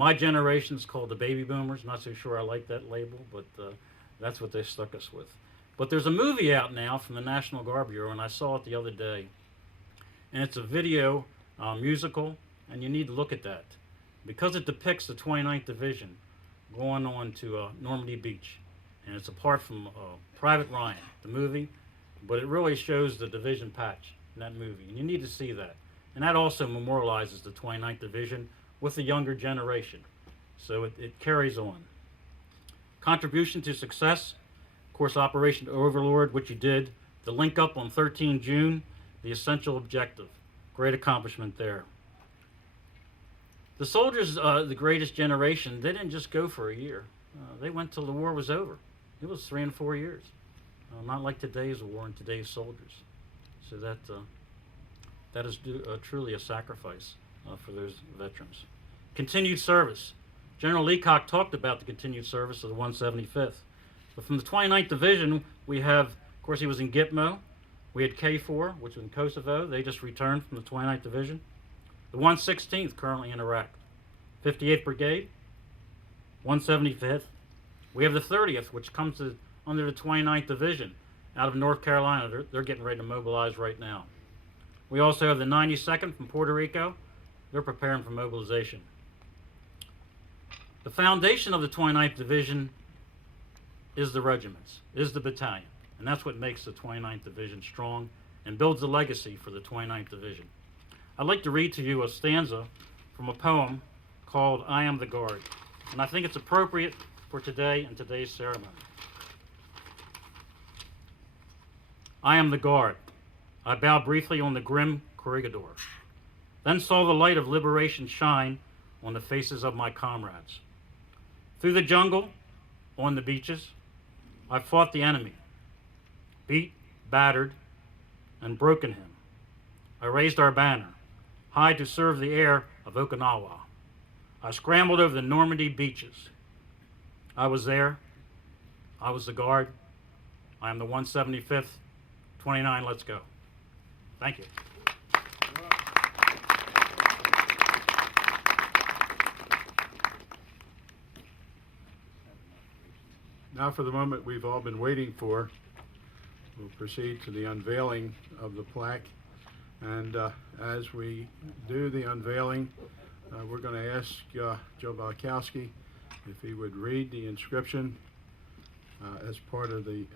My generation's called the baby boomers. Not so sure I like that label, but that's what they stuck us with. But there's a movie out now from the National Guard Bureau, and I saw it the other day. And it's a video musical, and you need to look at that because it depicts the 29th Division going on to Normandy Beach. And it's apart from Private Ryan, the movie, but it really shows the division patch in that movie. And you need to see that. And that also memorializes the 29th Division with the younger generation. So it carries on. Contribution to success, of course, Operation Overlord, which you did. The link up on 13 June, the essential objective. Great accomplishment there. The soldiers, the greatest generation, they didn't just go for a year. They went till the war was over. It was 3 and 4 years. Not like today's war and today's soldiers. So that is truly a sacrifice for those veterans. Continued service. General Leacock talked about the continued service of the 175th. But from the 29th Division, we have, of course, he was in Gitmo. We had K4, which was in Kosovo. They just returned from the 29th Division. The 116th, currently in Iraq. 58th Brigade, 175th. We have the 30th, which comes under the 29th Division out of North Carolina. They're getting ready to mobilize right now. We also have the 92nd from Puerto Rico. They're preparing for mobilization. The foundation of the 29th Division is the regiments, is the battalion. And that's what makes the 29th Division strong and builds a legacy for the 29th Division. I'd like to read to you a stanza from a poem called I Am the Guard. And I think it's appropriate for today and today's ceremony. I am the guard. I bowed briefly on the grim corregidor, then saw the light of liberation shine on the faces of my comrades. Through the jungle, on the beaches, I fought the enemy, beat, battered, and broken him. I raised our banner, high to serve the air of Okinawa. I scrambled over the Normandy beaches. I was there. I was the guard. I am the 175th. 29, let's go. Thank you. Now for the moment we've all been waiting for. We'll proceed to the unveiling of the plaque. And as we do the unveiling, we're going to ask Joe Balkowski if he would read the inscription as part of the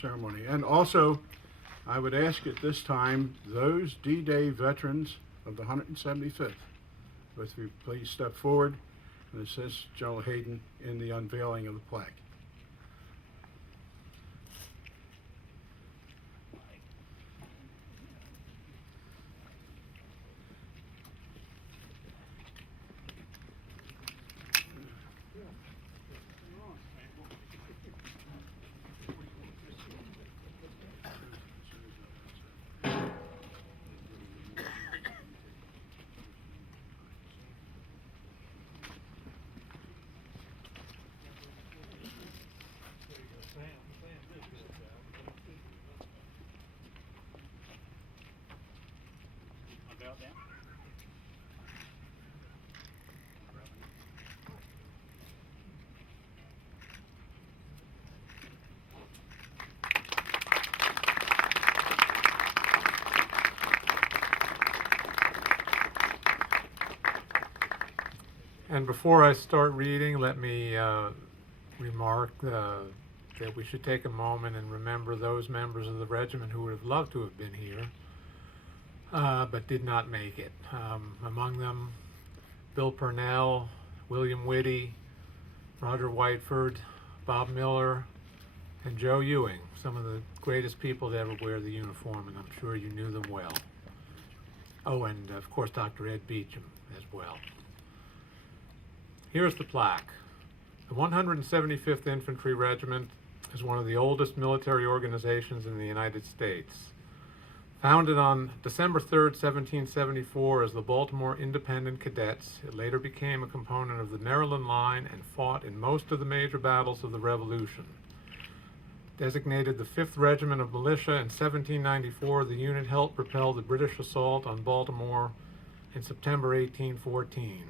ceremony. And also, I would ask at this time those D-Day veterans of the 175th, if you please step forward and assist General Hayden in the unveiling of the plaque. And before I start reading, let me remark that we should take a moment and remember those members of the regiment who would have loved to have been here, but did not make it. Among them, Bill Purnell, William Whitty, Roger Whiteford, Bob Miller, and Joe Ewing, some of the greatest people to ever wear the uniform, and I'm sure you knew them well. Oh, and of course Dr. Ed Beecham as well. Here's the plaque. The 175th Infantry Regiment is one of the oldest military organizations in the United States. Founded on December 3rd, 1774 as the Baltimore Independent Cadets, it later became a component of the Maryland Line and fought in most of the major battles of the Revolution. Designated the 5th Regiment of Militia in 1794, the unit helped propel the British assault on Baltimore in September 1814.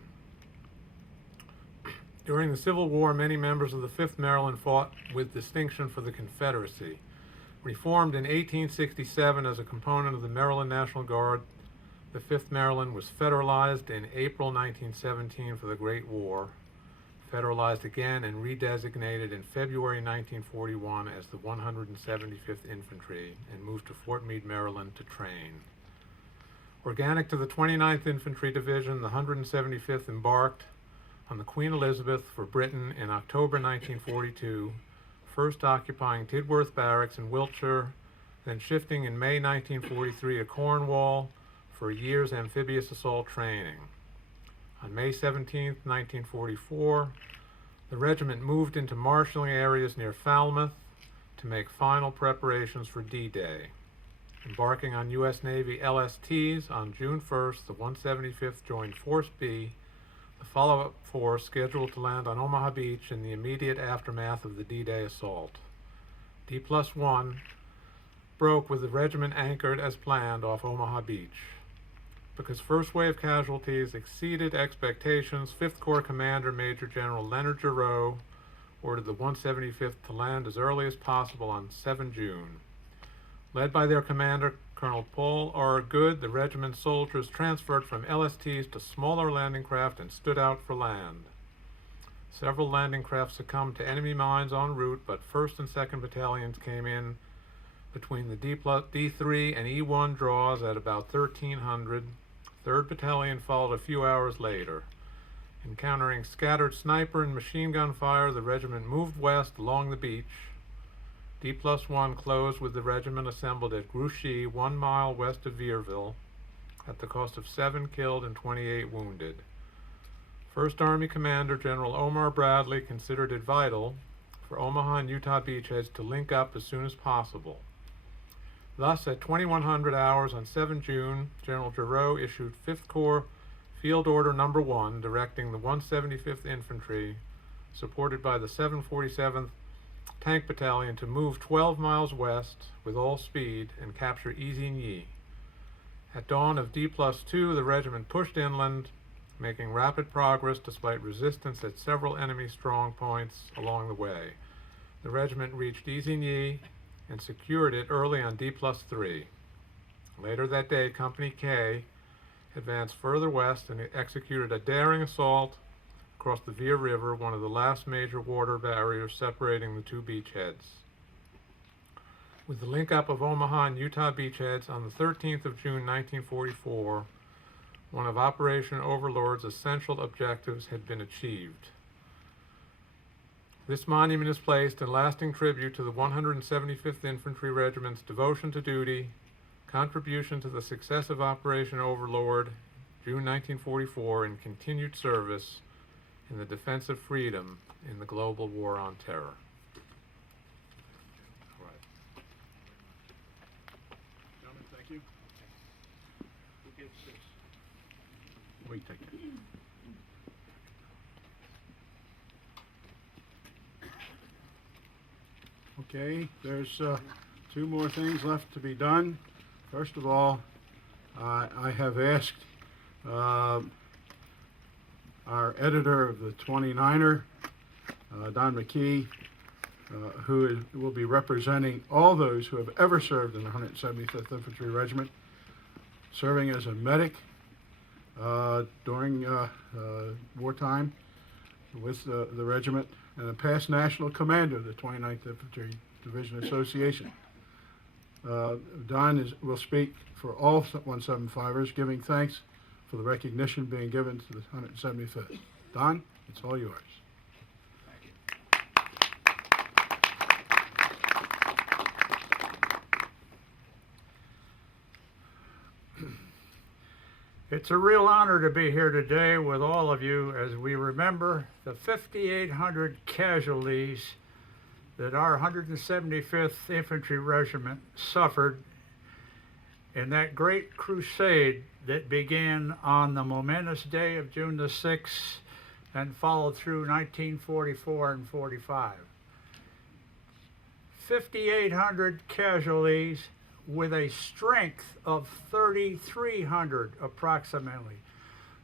During the Civil War, many members of the 5th Maryland fought with distinction for the Confederacy. Reformed in 1867 as a component of the Maryland National Guard, the 5th Maryland was federalized in April 1917 for the Great War, federalized again and redesignated in February 1941 as the 175th Infantry, and moved to Fort Meade, Maryland to train. Organic to the 29th Infantry Division, the 175th embarked on the Queen Elizabeth for Britain in October 1942, first occupying Tidworth Barracks in Wiltshire, then shifting in May 1943 to Cornwall for a year's amphibious assault training. On May 17, 1944, the regiment moved into marshalling areas near Falmouth to make final preparations for D-Day. Embarking on U.S. Navy LSTs on June 1st, the 175th joined Force B, the follow-up force scheduled to land on Omaha Beach in the immediate aftermath of the D-Day assault. D+1 broke with the regiment anchored as planned off Omaha Beach. Because first wave casualties exceeded expectations, 5th Corps Commander Major General Leonard Giroux ordered the 175th to land as early as possible on 7 June. Led by their commander, Colonel Paul R. Good, the regiment's soldiers transferred from LSTs to smaller landing craft and stood out for land. Several landing craft succumbed to enemy mines en route, but 1st and 2nd Battalions came in between the D3 and E1 draws at about 1300. 3rd Battalion followed a few hours later. Encountering scattered sniper and machine gun fire, the regiment moved west along the beach. D+1 closed with the regiment assembled at Grouchy, 1 mile west of Vierville, at the cost of 7 killed and 28 wounded. 1st Army Commander General Omar Bradley considered it vital for Omaha and Utah beachheads to link up as soon as possible. Thus, at 2100 hours on 7 June, General Giroux issued 5th Corps Field Order No. 1, directing the 175th Infantry, supported by the 747th Tank Battalion, to move 12 miles west with all speed and capture Isigny. At dawn of D+2, the regiment pushed inland, making rapid progress despite resistance at several enemy strong points along the way. The regiment reached Isigny and secured it early on D+3. Later that day, Company K advanced further west and executed a daring assault across the Vier River, one of the last major water barriers separating the two beachheads. With the link-up of Omaha and Utah beachheads on the 13th of June 1944, one of Operation Overlord's essential objectives had been achieved. This monument is placed in lasting tribute to the 175th Infantry Regiment's devotion to duty, contribution to the success of Operation Overlord, June 1944, and continued service in the defense of freedom in the global war on terror. All right. Gentlemen, thank you. Who gets this? We take it. Okay, there's 2 more things left to be done. First of all, I have asked our editor of the 29er, Don McKee, who will be representing all those who have ever served in the 175th Infantry Regiment, serving as a medic during wartime with the regiment, and a past national commander of the 29th Infantry Division Association. Don will speak for all 175ers, giving thanks for the recognition being given to the 175th. Don, it's all yours. It's a real honor to be here today with all of you as we remember the 5,800 casualties that our 175th Infantry Regiment suffered in that great crusade that began on the momentous day of June the 6th and followed through 1944 and 45. 5,800 casualties with a strength of 3,300 approximately.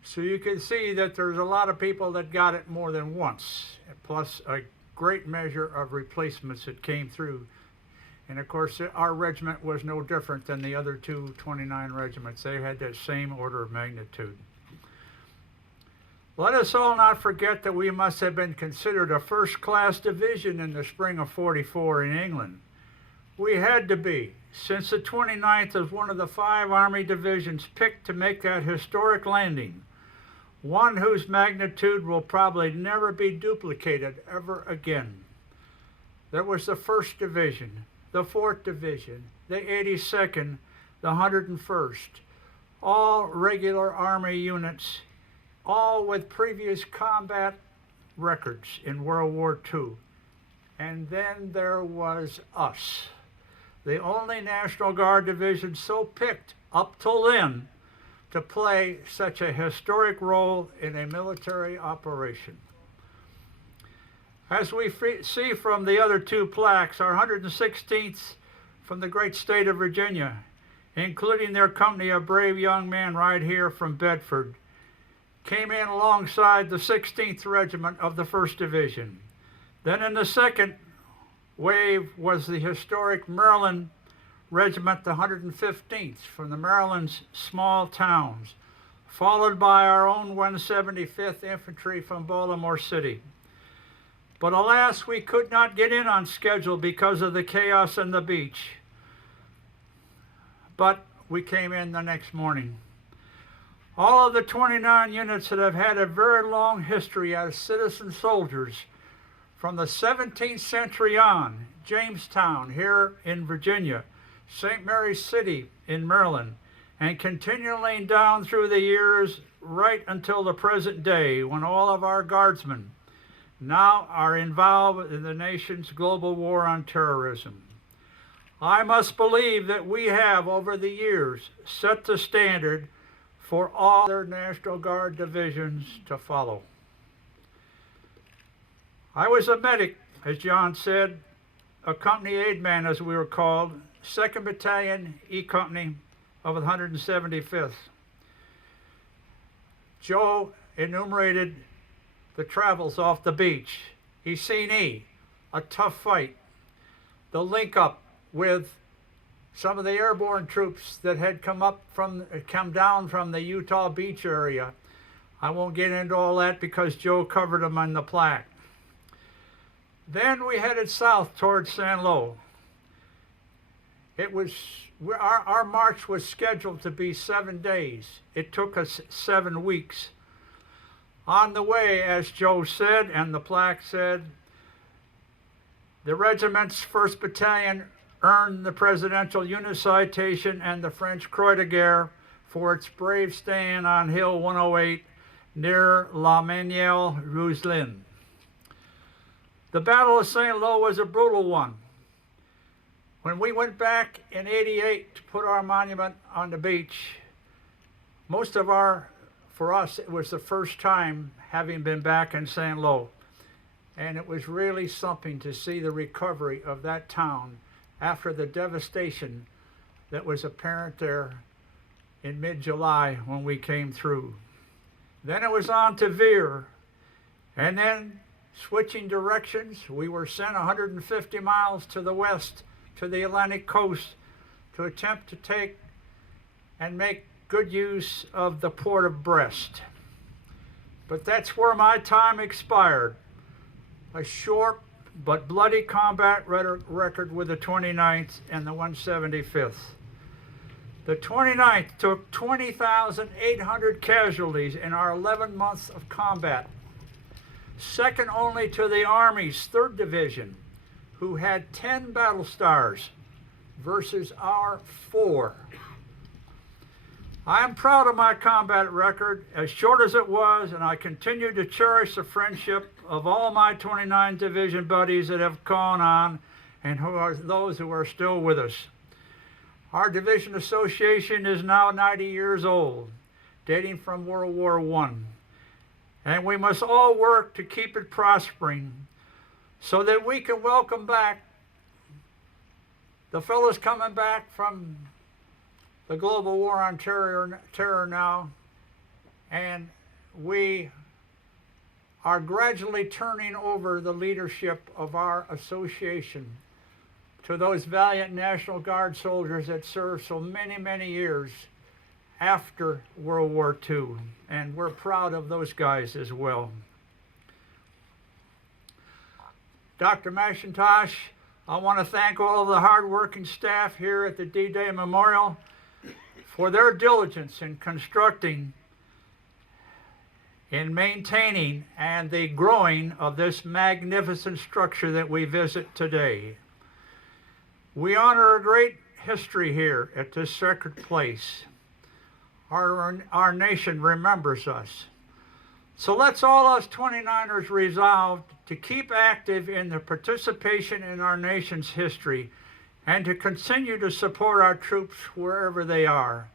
So you can see that there's a lot of people that got it more than once, plus a great measure of replacements that came through. And of course, our regiment was no different than the other 229 regiments. They had that same order of magnitude. Let us all not forget that we must have been considered a first-class division in the spring of '44 in England. We had to be, since the 29th was one of the 5 Army divisions picked to make that historic landing, one whose magnitude will probably never be duplicated ever again. There was the 1st Division, the 4th Division, the 82nd, the 101st, all regular Army units, all with previous combat records in World War II. And then there was us, the only National Guard division so picked up till then to play such a historic role in a military operation. As we see from the other 2 plaques, our 116th from the great state of Virginia, including their company of brave young men right here from Bedford, came in alongside the 16th Regiment of the 1st Division. Then in the second wave was the historic Maryland Regiment, the 115th, from the Maryland's small towns, followed by our own 175th Infantry from Baltimore City. But alas, we could not get in on schedule because of the chaos on the beach. But we came in the next morning. All of the 29 units that have had a very long history as citizen soldiers from the 17th century on, Jamestown here in Virginia, St. Mary's City in Maryland, and continuing down through the years right until the present day, when all of our guardsmen now are involved in the nation's global war on terrorism. I must believe that we have, over the years, set the standard for all other National Guard divisions to follow. I was a medic, as John said, a company aid man as we were called, 2nd Battalion E Company of the 175th. Joe enumerated the travels off the beach. He's seen a tough fight, the link up with some of the airborne troops that had come down from the Utah Beach area. I won't get into all that because Joe covered them on the plaque. Then we headed south towards San Lo. Our march was scheduled to be 7 days. It took us 7 weeks. On the way, as Joe said, and the plaque said, the regiment's 1st Battalion earned the Presidential Unit Citation and the French Croix de Guerre for its brave stand on Hill 108 near La Manielle-Rouslin. The Battle of St. Lo was a brutal one. When we went back in '88 to put our monument on the beach, for us, it was the first time having been back in St. Lo. And it was really something to see the recovery of that town after the devastation that was apparent there in mid-July when we came through. Then it was on to Veer, and then switching directions, we were sent 150 miles to the west to the Atlantic coast to attempt to take and make good use of the port of Brest. But that's where my time expired. A short but bloody combat record with the 29th and the 175th. The 29th took 20,800 casualties in our 11 months of combat, second only to the Army's 3rd Division, who had 10 battle stars versus our 4. I am proud of my combat record, as short as it was, and I continue to cherish the friendship of all my 29 division buddies that have gone on and those who are still with us. Our division association is now 90 years old, dating from World War I, and we must all work to keep it prospering so that we can welcome back the fellows coming back from the global war on terror now and we are gradually turning over the leadership of our association to those valiant National Guard soldiers that served so many, many years after World War II. And we're proud of those guys as well. Dr. McIntosh, I want to thank all of the hardworking staff here at the D-Day Memorial for their diligence in constructing, in maintaining, and the growing of this magnificent structure that we visit today. We honor a great history here at this sacred place. Our nation remembers us. So let's all us 29ers resolve to keep active in the participation in our nation's history and to continue to support our troops wherever they are.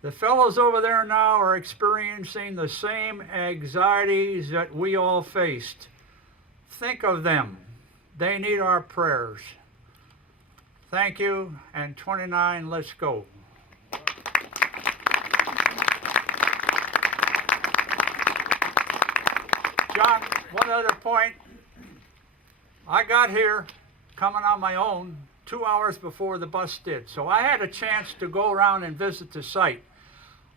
The fellows over there now are experiencing the same anxieties that we all faced. Think of them. They need our prayers. Thank you, and 29, let's go. John, one other point. I got here coming on my own 2 hours before the bus did, so I had a chance to go around and visit the site.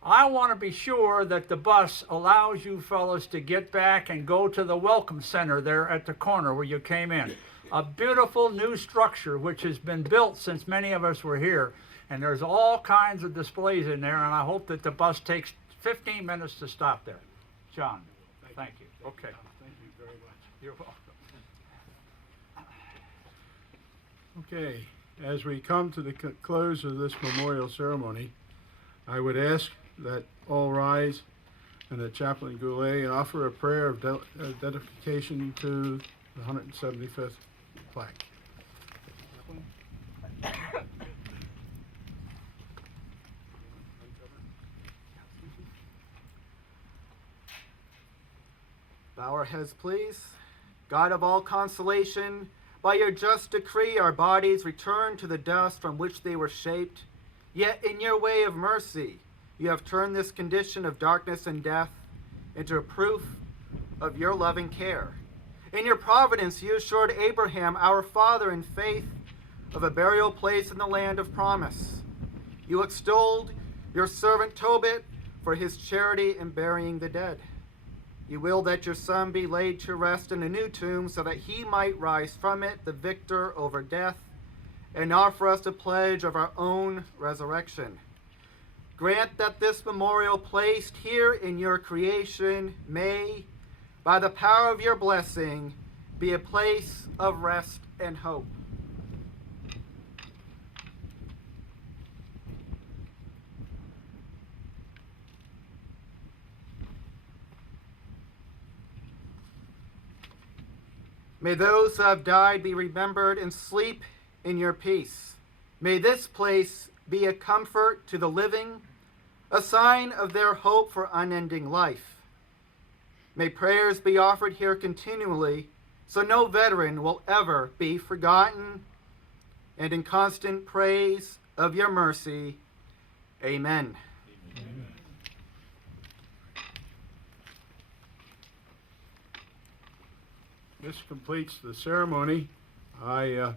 I want to be sure that the bus allows you fellows to get back and go to the Welcome Center there at the corner where you came in. A beautiful new structure which has been built since many of us were here, and there's all kinds of displays in there, and I hope that the bus takes 15 minutes to stop there. John, thank you. Okay. Thank you very much. You're welcome. Okay, as we come to the close of this memorial ceremony, I would ask that all rise and that Chaplain Goulet offer a prayer of dedication to the 175th plaque. Bow our heads, please. God of all consolation, by your just decree our bodies return to the dust from which they were shaped. Yet in your way of mercy, you have turned this condition of darkness and death into a proof of your loving care. In your providence, you assured Abraham, our father in faith, of a burial place in the land of promise. You extolled your servant Tobit for his charity in burying the dead. You will that your son be laid to rest in a new tomb so that he might rise from it the victor over death and offer us a pledge of our own resurrection. Grant that this memorial placed here in your creation may, by the power of your blessing, be a place of rest and hope. May those who have died be remembered and sleep in your peace. May this place be a comfort to the living, a sign of their hope for unending life. May prayers be offered here continually, so no veteran will ever be forgotten. And in constant praise of your mercy, amen. Amen. This completes the ceremony. There's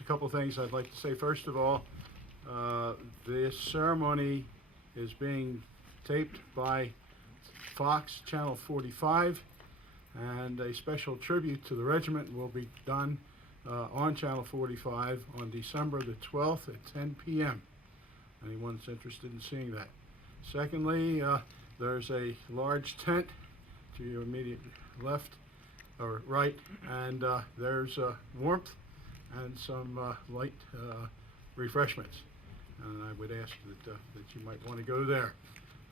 a couple things I'd like to say. First of all, this ceremony is being taped by Fox Channel 45, and a special tribute to the regiment will be done on Channel 45 on December the 12th at 10 p.m. Anyone's interested in seeing that. Secondly, there's a large tent to your immediate left or right, and there's warmth and some light refreshments. And I would ask that you might want to go there.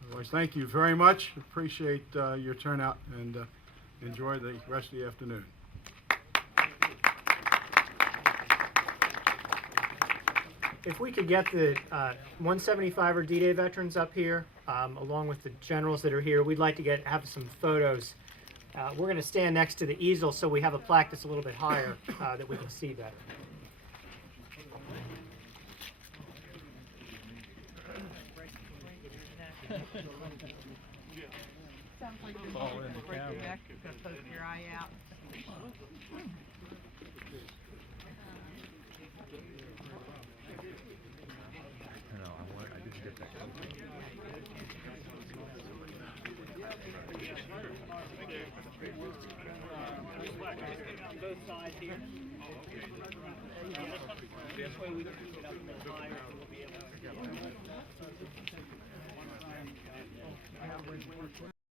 Otherwise, thank you very much. Appreciate your turnout, and enjoy the rest of the afternoon. If we could get the 175er D-Day veterans up here, along with the generals that are here, we'd like to have some photos. We're going to stand next to the easel so we have a plaque that's a little bit higher that we can see better. Sounds like you're going to break your neck, you're going to poke your eye out. I didn't get that. On both sides here. This way we can get up a little higher and we'll be able to.